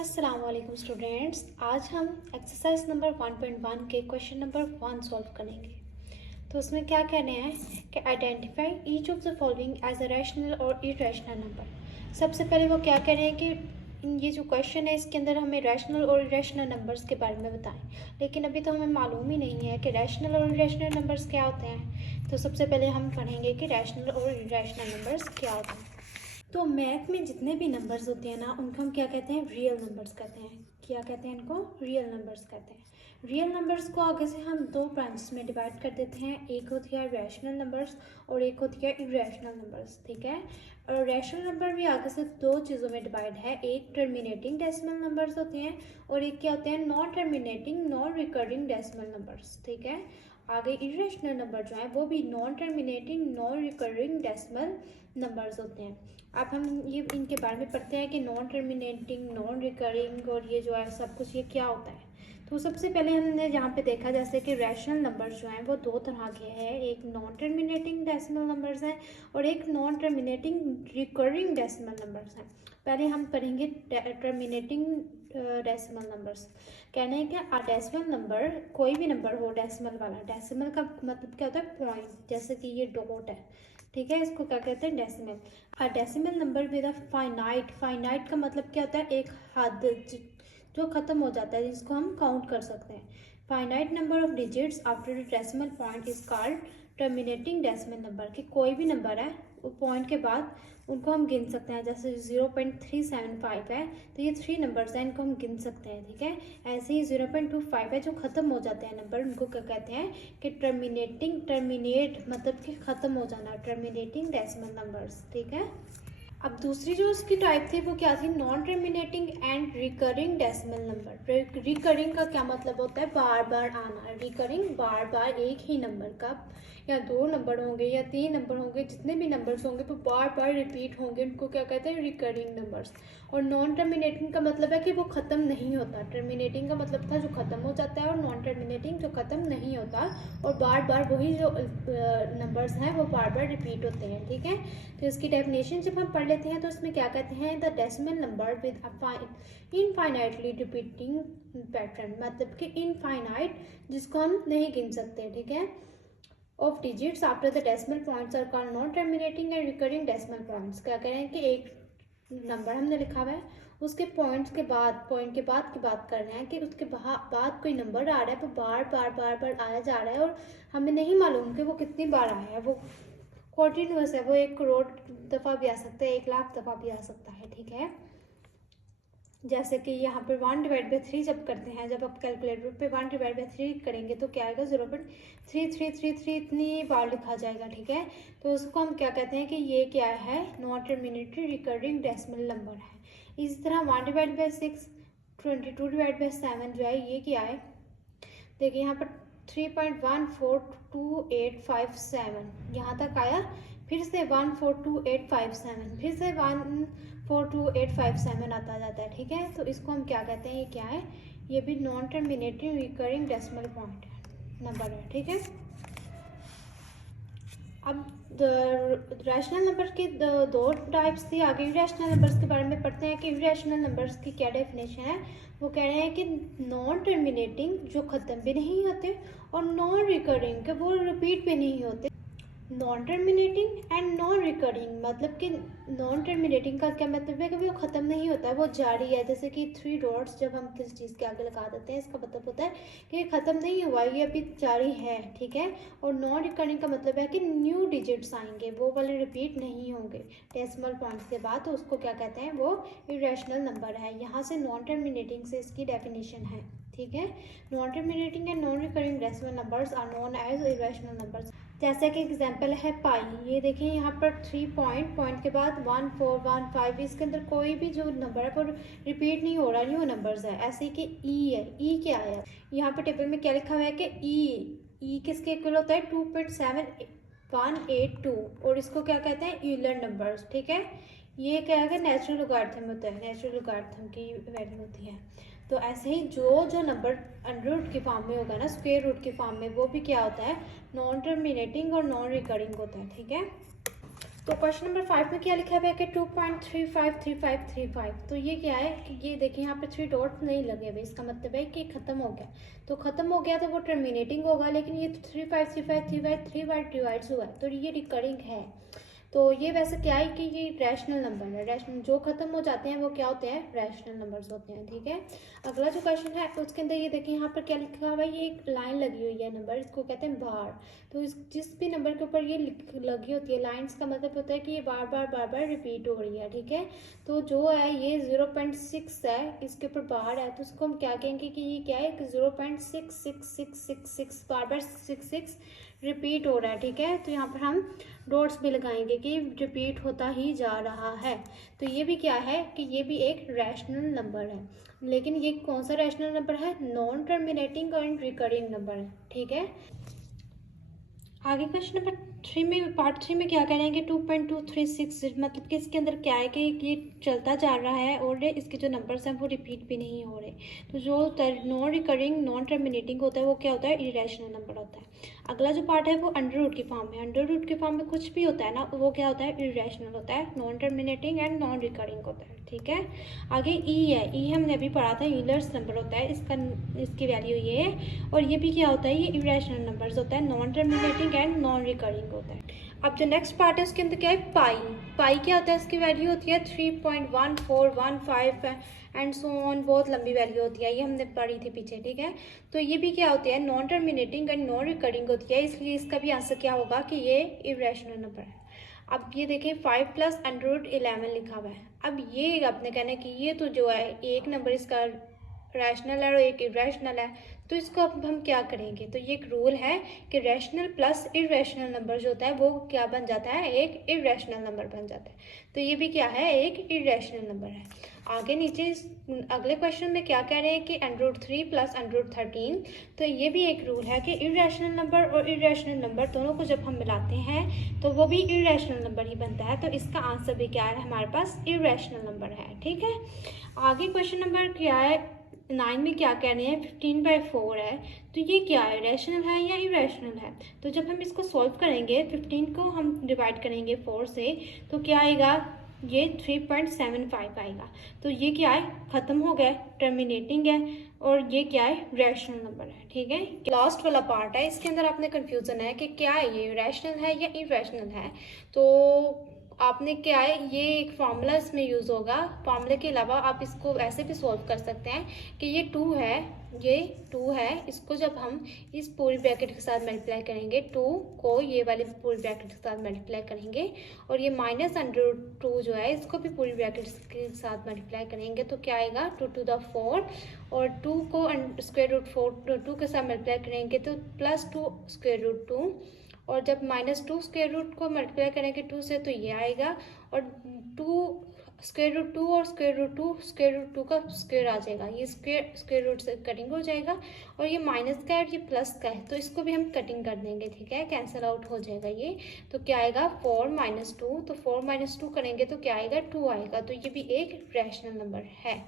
अस्सलाम वालेकुम स्टूडेंट्स, आज हम एक्सरसाइज नंबर 1.1 के क्वेश्चन नंबर 1 सॉल्व करेंगे। तो उसमें क्या कहने हैं कि identify each of the following as a rational और इरेशनल नंबर। सबसे पहले वो क्या कह रहे हैं कि ये जो क्वेश्चन है इसके अंदर हमें रैशनल और इरेशनल नंबर्स के बारे में बताएं, लेकिन अभी तो हमें मालूम ही नहीं है कि रैशनल और इरेशनल नंबर्स क्या होते हैं। तो सबसे पहले हम पढ़ेंगे कि रैशनल और इरेशनल नंबर्स क्या होते हैं। तो मैथ में जितने भी नंबर्स होते हैं ना, उनको हम क्या कहते हैं, रियल नंबर्स कहते हैं। क्या कहते हैं इनको? रियल नंबर्स कहते हैं। रियल नंबर्स को आगे से हम दो ब्रांचेस में डिवाइड कर देते हैं। एक होती है रैशनल नंबर्स और एक होती है इरेशनल नंबर्स, ठीक है। और रैशनल नंबर भी आगे से दो चीज़ों में डिवाइड है। एक टर्मिनेटिंग डेसिमल नंबर्स होते हैं और एक क्या होते हैं, non terminating non recurring decimal numbers, ठीक है। आगे इरेशनल नंबर जो है वो भी non terminating non recurring decimal numbers होते हैं। अब हम ये इनके बारे में पढ़ते हैं कि नॉन टर्मिनेटिंग नॉन रिकरिंग और ये जो है सब कुछ ये क्या होता है। तो सबसे पहले हमने यहाँ पे देखा जैसे कि रैशनल नंबर्स जो हैं वो दो तरह के हैं। एक नॉन टर्मिनेटिंग डेसिमल नंबर्स हैं और एक non terminating recurring decimal numbers हैं। पहले हम पढ़ेंगे टर्मिनेटिंग डेसिमल नंबर्स। कहने हैं कि अ डेसिमल नंबर, कोई भी नंबर हो डेसिमल वाला। डेसिमल का मतलब क्या होता है? पॉइंट, जैसे कि ये डॉट है, ठीक है, इसको क्या कहते हैं? Decimal. A decimal number with a finite. Finite का मतलब क्या होता है? एक हद जो ख़त्म हो जाता है, जिसको हम काउंट कर सकते हैं। Finite number of digits after the decimal point is called terminating decimal number. कि कोई भी नंबर है वो पॉइंट के बाद उनको हम गिन सकते हैं। जैसे 0.375 है तो ये 3 नंबर्स हैं, इनको हम गिन सकते हैं, ठीक है। ऐसे ही 0.25 है, जो ख़त्म हो जाते हैं नंबर, उनको क्या कहते हैं कि टर्मिनेट मतलब कि ख़त्म हो जाना, टर्मिनेटिंग डेसिमल नंबर्स, ठीक है। अब दूसरी जो उसकी टाइप थी वो क्या थी? Non terminating and recurring decimal number. Recurring का क्या मतलब होता है? बार बार आना। रिकरिंग बार बार एक ही नंबर का, या दो नंबर होंगे या तीन नंबर होंगे, जितने भी नंबर्स होंगे वो बार बार रिपीट होंगे, उनको क्या कहते हैं? Recurring numbers. और नॉन टर्मिनेटिंग का मतलब है कि वो ख़त्म नहीं होता। टर्मिनेटिंग का मतलब था जो ख़त्म हो जाता है, और नॉन टर्मिनेटिंग जो ख़त्म नहीं होता और बार बार वही जो नंबर्स हैं वो बार बार रिपीट होते हैं, ठीक है। तो इसकी डेफिनेशन जब हम पढ़ लेते हैं तो इसमें क्या कहते हैं? The decimal number with infinitely repeating pattern, मतलब कि इनफाइनाइट जिसको हम नहीं गिन सकते, ठीक है, of digits after the decimal points are called non terminating and recurring decimal points. क्या कह रहे हैं कि एक नंबर हमने लिखा हुआ है, उसके पॉइंट्स के बाद, पॉइंट के बाद की बात कर रहे हैं कि उसके बाद कोई नंबर आ रहा है वो बार बार आया जा रहा है और हमें नहीं मालूम कि वो कितनी बार आया है। वो कंटिन्यूअस है, वो 1 करोड़ दफ़ा भी आ सकता है, 1 लाख दफ़ा भी आ सकता है, ठीक है। जैसे कि यहाँ पर 1/3 जब करते हैं, जब आप कैलकुलेटर पे 1/3 करेंगे तो क्या आएगा? 0.3333 इतनी बार लिखा जाएगा, ठीक है। तो उसको हम क्या कहते हैं कि ये क्या है? नॉन टर्मिनेटरी रिकरिंग डेसिमल नंबर है। इसी तरह 1/6, 22/7 जो है ये क्या है? देखिए यहाँ पर 3.142857 यहाँ तक आया, फिर से 142857, फिर से 142857 आता जाता है, ठीक है। तो इसको हम क्या कहते हैं? ये क्या है? ये भी non terminating recurring decimal point है, नंबर है, ठीक है। अब रैशनल नंबर की दो टाइप्स थी। आगे इरेशनल नंबर्स के बारे में पढ़ते हैं कि इरेशनल नंबर्स की क्या डेफिनेशन है। वो कह रहे हैं कि नॉन टर्मिनेटिंग जो ख़त्म भी नहीं होते और नॉन रिकरिंग के वो रिपीट भी नहीं होते। Non terminating and non recurring मतलब कि नॉन टर्मिनेटिंग का क्या मतलब है कि वो ख़त्म नहीं होता है, वो जारी है। जैसे कि 3 डॉट्स जब हम किसी चीज़ के आगे लगा देते हैं, इसका मतलब होता है कि ये ख़त्म नहीं हुआ, ये अभी जारी है, ठीक है। और नॉन रिकरिंग का मतलब है कि न्यू डिजिट्स आएंगे, वो वाले रिपीट नहीं होंगे डेसिमल पॉइंट्स के बाद, तो उसको क्या कहते हैं? वो इरेशनल नंबर है। यहाँ से नॉन टर्मिनेटिंग से इसकी डेफिनेशन है, ठीक है। Non terminating and non recurring decimal numbers are known as irrational numbers. जैसे कि एग्जांपल है पाई। ये देखिए यहाँ पर 3 पॉइंट के बाद 1415, इसके अंदर कोई भी जो नंबर है वो रिपीट नहीं हो रहा, न्यू नंबर्स है। ऐसे कि ई है, ई क्या है? यहाँ पर टेबल में क्या लिखा हुआ है कि ई किसके इक्वल होता है? 2.7182, और इसको क्या कहते हैं? यूलर नंबर्स, ठीक है। ये क्या है? नेचुरल लॉगरिथम होता है, नेचुरल लॉगरिथम की वैल्यू होती है। तो ऐसे ही जो नंबर अंडर रूट के फॉर्म में होगा ना, स्क्वायर रूट के फॉर्म में, वो भी क्या होता है? नॉन टर्मिनेटिंग और नॉन रिकरिंग होता है, ठीक है। तो क्वेश्चन नंबर 5 में क्या लिखा हुआ है कि 2.353535। तो ये क्या है कि ये देखिए यहाँ पे 3 डॉट्स नहीं लगे हुए, इसका मतलब है कि ख़त्म हो गया। तो ख़त्म हो गया तो वो टर्मिनेटिंग होगा, लेकिन ये 35353 बार डिवाइड्स हुआ है तो ये रिकरिंग है। तो ये वैसे क्या है कि ये रैशनल नंबर है। रैशनल जो ख़त्म हो जाते हैं वो क्या होते हैं, रैशनल नंबर्स होते हैं। ठीक है, अगला जो क्वेश्चन है उसके अंदर ये देखिए यहाँ पर क्या लिखा हुआ है, ये एक लाइन लगी हुई है नंबर, इसको कहते हैं बार। तो इस जिस भी नंबर के ऊपर ये लगी होती है लाइन्स, का मतलब होता है कि ये बार बार रिपीट हो रही है। ठीक है, तो जो है ये 0.6 है, इसके ऊपर बार है, तो उसको हम क्या कहेंगे कि ये क्या है कि 0.66666 बार 66 रिपीट हो रहा है। ठीक है, तो यहाँ पर हम डॉट्स भी लगाएंगे कि रिपीट होता ही जा रहा है। तो ये भी क्या है कि ये भी एक रैशनल नंबर है, लेकिन ये कौन सा रैशनल नंबर है, non terminating and recurring number है। ठीक है, आगे क्वेश्चन नंबर 3 में, पार्ट 3 में क्या कह रहे हैं कि 2.236, मतलब कि इसके अंदर क्या है कि ये चलता जा रहा है और इसके जो नंबर्स हैं वो रिपीट भी नहीं हो रहे। तो जो नॉन रिकरिंग नॉन टर्मिनेटिंग होता है वो क्या होता है, इरेशनल नंबर होता है। अगला जो पार्ट है वो अंडर रूट की फॉर्म में, अंडर रूट की फॉर्म में कुछ भी होता है ना वो क्या होता है, इरेशनल होता है, non terminating and non recurring होता है। ठीक है, आगे ई है, ई हमने अभी पढ़ा था, यूलर्स नंबर होता है, इसकी वैल्यू ये है। और ये भी क्या होता है, ये इरेशनल नंबर्स होता है, non terminating and non recurring होता है। अब जो नेक्स्ट पार्ट है उसके अंदर क्या है, पाई। पाई क्या होता है, इसकी वैल्यू होती है 3.1415 एंड सो ऑन, बहुत लंबी वैल्यू होती है, ये हमने पढ़ी थी पीछे। ठीक है, तो ये भी क्या होती है, non terminating and non recurring होती है, इसलिए इसका भी आंसर क्या होगा कि ये इरेशनल नंबर है। अब ये देखें 5 + √11 लिखा हुआ है। अब ये आपने कहना है कि ये तो जो है एक नंबर इसका रैशनल है और एक इरेशनल है, तो इसको अब हम क्या करेंगे, तो ये एक रूल है कि रैशनल प्लस इरेशनल नंबर जो होता है वो क्या बन जाता है, एक इरेशनल नंबर बन जाता है। तो ये भी क्या है, एक इरेशनल नंबर है। आगे नीचे अगले क्वेश्चन में क्या कह रहे हैं कि √3 + √13, तो ये भी एक रूल है कि इरेशनल नंबर और इरेशनल नंबर दोनों को जब हम मिलाते हैं तो वो भी इरेशनल नंबर ही बनता है। तो इसका आंसर भी क्या है, हमारे पास इरेशनल नंबर है। ठीक है, आगे क्वेश्चन नंबर क्या है 9 में क्या कह रहे हैं, 15/4 है, तो ये क्या है, रैशनल है या इरेशनल है। तो जब हम इसको सॉल्व करेंगे, 15 को हम डिवाइड करेंगे 4 से, तो क्या आएगा, ये 3.75 आएगा। तो ये क्या है, ख़त्म हो गया, टर्मिनेटिंग है, और ये क्या है, रैशनल नंबर है। ठीक है, लास्ट वाला पार्ट है, इसके अंदर आपने कन्फ्यूज़न है कि क्या है, ये रैशनल है या इरेशनल है। तो आपने क्या है, ये एक फार्मूला इसमें यूज़ होगा, फार्मूले के अलावा आप इसको ऐसे भी सॉल्व कर सकते हैं कि ये 2 है, ये 2 है, इसको जब हम इस पूरी ब्रैकेट के साथ मल्टीप्लाई करेंगे, 2 को ये वाली पूरी ब्रैकेट के साथ मल्टीप्लाई करेंगे, और ये -√2 जो है इसको भी पूरी ब्रैकेट के साथ मल्टीप्लाई करेंगे, तो क्या आएगा, 2⁴, और 2 को √2 के साथ मल्टीप्लाई करेंगे तो +2 √2, और जब -2 को मल्टीप्लाई करेंगे 2 से तो ये आएगा, और 2 √2 और √2 का स्क्वायर आ जाएगा, ये स्क्वायर रूट से कटिंग हो जाएगा, और ये माइनस का है और ये प्लस का है, तो इसको भी हम कटिंग कर देंगे। ठीक है, कैंसिल आउट हो जाएगा ये, तो क्या आएगा, 4 - 2, तो 4 - 2 करेंगे तो क्या आएगा, 2 आएगा। तो ये भी एक रैशनल नंबर है।